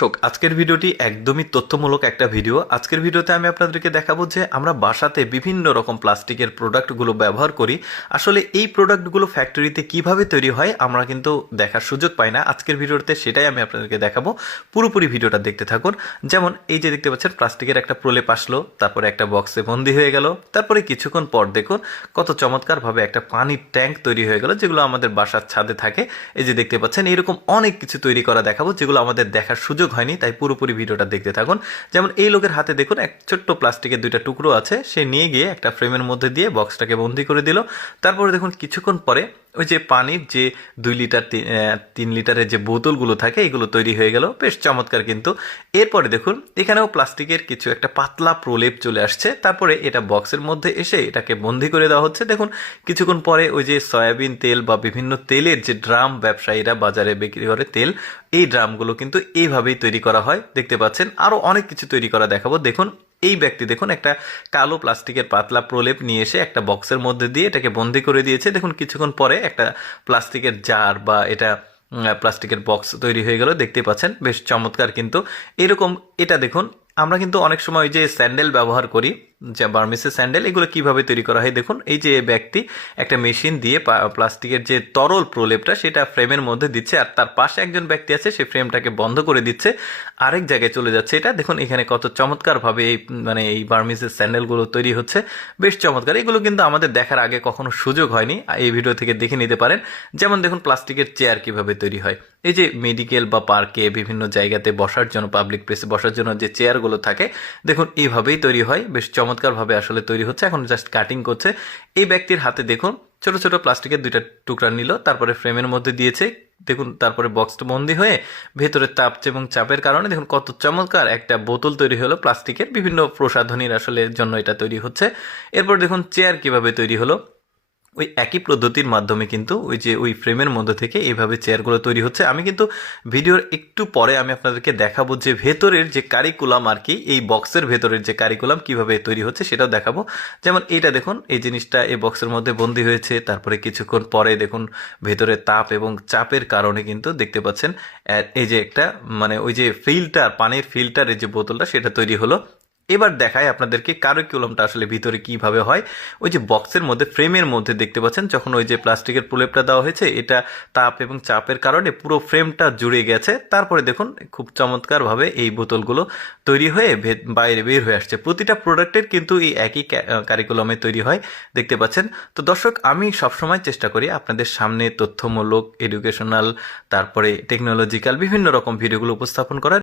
দর্শক, আজকের ভিডিওটি একদমই তথ্যমূলক একটা ভিডিও। আজকের ভিডিওতে আমি আপনাদেরকে দেখাবো যে আমরা বাসাতে বিভিন্ন রকম প্লাস্টিকের প্রোডাক্টগুলো ব্যবহার করি। আসলে এই প্রোডাক্টগুলো ফ্যাক্টরিতে কিভাবে তৈরি হয় আমরা কিন্তু দেখার সুযোগ পাই না। আজকের ভিডিওতে সেটাই আমি আপনাদেরকে দেখাবো। পুরোপুরি ভিডিওটা দেখতে থাকুন। যেমন এই যে দেখতে পাচ্ছেন প্লাস্টিকের একটা প্রলেপ আসলো, তারপরে একটা বক্সে বন্দি হয়ে গেল, তারপরে কিছুক্ষণ পর দেখুন কত চমৎকারভাবে একটা পানির ট্যাঙ্ক তৈরি হয়ে গেল, যেগুলো আমাদের বাসার ছাদে থাকে। এই যে দেখতে পাচ্ছেন এরকম অনেক কিছু তৈরি করা দেখাবো, যেগুলো আমাদের দেখার সুযোগ হয়নি, তাই পুরোপুরি ভিডিওটা দেখতে থাকুন। যেমন এই লোকের হাতে দেখুন এক ছোট্ট প্লাস্টিকের দুইটা টুকরো আছে, সে নিয়ে গিয়ে একটা ফ্রেমের মধ্যে দিয়ে বক্সটাকে বন্দি করে দিল। তারপরে দেখুন কিছুক্ষণ পরে ওই যে পানির যে 2 লিটার 3 লিটারের যে বোতলগুলো থাকে এগুলো তৈরি হয়ে গেল, বেশ চমৎকার। কিন্তু এরপরে দেখুন এখানেও প্লাস্টিকের কিছু একটা পাতলা প্রলেপ চলে আসছে, তারপরে এটা বক্সের মধ্যে এসে এটাকে বন্দি করে দেওয়া হচ্ছে। দেখুন কিছুক্ষণ পরে ওই যে সয়াবিন তেল বা বিভিন্ন তেলের যে ড্রাম ব্যবসায়ীরা বাজারে বিক্রি করে তেল, এই ড্রামগুলো কিন্তু এইভাবেই তৈরি করা হয়। দেখতে পাচ্ছেন আরো অনেক কিছু তৈরি করা দেখাবো। দেখুন এই ব্যক্তি দেখুন একটা কালো প্লাস্টিকের পাতলা প্রলেপ নিয়ে এসে একটা বক্সের মধ্যে দিয়ে এটাকে বন্দি করে দিয়েছে। দেখুন কিছুক্ষণ পরে একটা প্লাস্টিকের জার বা এটা প্লাস্টিকের বক্স তৈরি হয়ে গেল, দেখতে পাচ্ছেন বেশ চমৎকার। কিন্তু এরকম এটা দেখুন আমরা কিন্তু অনেক সময় যে স্যান্ডেল ব্যবহার করি, যে বার্মিসের স্যান্ডেল, এগুলো কিভাবে তৈরি করা হয় দেখুন। এই যে ব্যক্তি একটা মেশিন দিয়ে প্লাস্টিকের যে তরল প্রলেপটা সেটা ফ্রেমের মধ্যে দিচ্ছে, আর তার পাশে একজন ব্যক্তি আছে সে ফ্রেমটাকে বন্ধ করে দিচ্ছে, আরেক জায়গায় চলে যাচ্ছে। এটা দেখুন এখানে কত চমৎকারভাবে এই এই বার্মিসের স্যান্ডেলগুলো তৈরি হচ্ছে, বেশ চমৎকার। এগুলো কিন্তু আমাদের দেখার আগে কখনো সুযোগ হয়নি, এই ভিডিও থেকে দেখে নিতে পারেন। যেমন দেখুন প্লাস্টিকের চেয়ার কিভাবে তৈরি হয়। এই যে মেডিকেল বা পার্কে বিভিন্ন জায়গাতে বসার জন্য, পাবলিক প্লেসে বসার জন্য যে চেয়ারগুলো থাকে, দেখুন এইভাবেই তৈরি হয়, বেশ চমৎকারভাবে আসলে তৈরি হচ্ছে। এখন জাস্ট কাটিং করছে। এই ব্যক্তির হাতে দেখুন ছোট ছোট প্লাস্টিকের 2টা টুকরা নিল, তারপরে ফ্রেমের মধ্যে দিয়েছে। দেখুন তারপরে বক্সটা বন্দি হয়ে ভেতরে তাপ এবং চাপের কারণে দেখুন কত চমৎকার একটা বোতল তৈরি হলো প্লাস্টিকের। বিভিন্ন প্রসাধনীর আসলে জন্য এটা তৈরি হচ্ছে। এরপর দেখুন চেয়ার কিভাবে তৈরি হলো। ওই একই পদ্ধতির মাধ্যমে কিন্তু ওই যে ওই ফ্রেমের মধ্যে থেকে এইভাবে চেয়ারগুলো তৈরি হচ্ছে। আমি কিন্তু ভিডিওর একটু পরে আমি আপনাদেরকে দেখাবো যে ভেতরের যে কারিকুলাম আর কি, এই বক্সের ভেতরের যে কারিকুলাম কিভাবে তৈরি হচ্ছে সেটাও দেখাবো। যেমন এইটা দেখুন এই জিনিসটা এই বক্সের মধ্যে বন্দি হয়েছে, তারপরে কিছুক্ষণ পরে দেখুন ভেতরে তাপ এবং চাপের কারণে কিন্তু দেখতে পাচ্ছেন এই যে একটা ওই যে ফিল্টার, পানির ফিল্টারের যে বোতলটা সেটা তৈরি হলো। এবার দেখায় আপনাদেরকে কারিকুলামটা আসলে ভিতরে কিভাবে হয়। ওই যে বক্সের মধ্যে ফ্রেমের মধ্যে দেখতে পাচ্ছেন যখন ওই যে প্লাস্টিকের প্রলেপটা দেওয়া হয়েছে, এটা তাপ এবং চাপের কারণে পুরো ফ্রেমটা জুড়ে গেছে। তারপরে দেখুন খুব চমৎকারভাবে এই বোতলগুলো তৈরি হয়ে বাইরে বের হয়ে আসছে। প্রতিটা প্রোডাক্টের কিন্তু এই একই কারিকুলামে তৈরি হয়, দেখতে পাচ্ছেন। তো দর্শক, আমি সবসময় চেষ্টা করি আপনাদের সামনে তথ্যমূলক, এডুকেশনাল, তারপরে টেকনোলজিক্যাল বিভিন্ন রকম ভিডিওগুলো উপস্থাপন করার।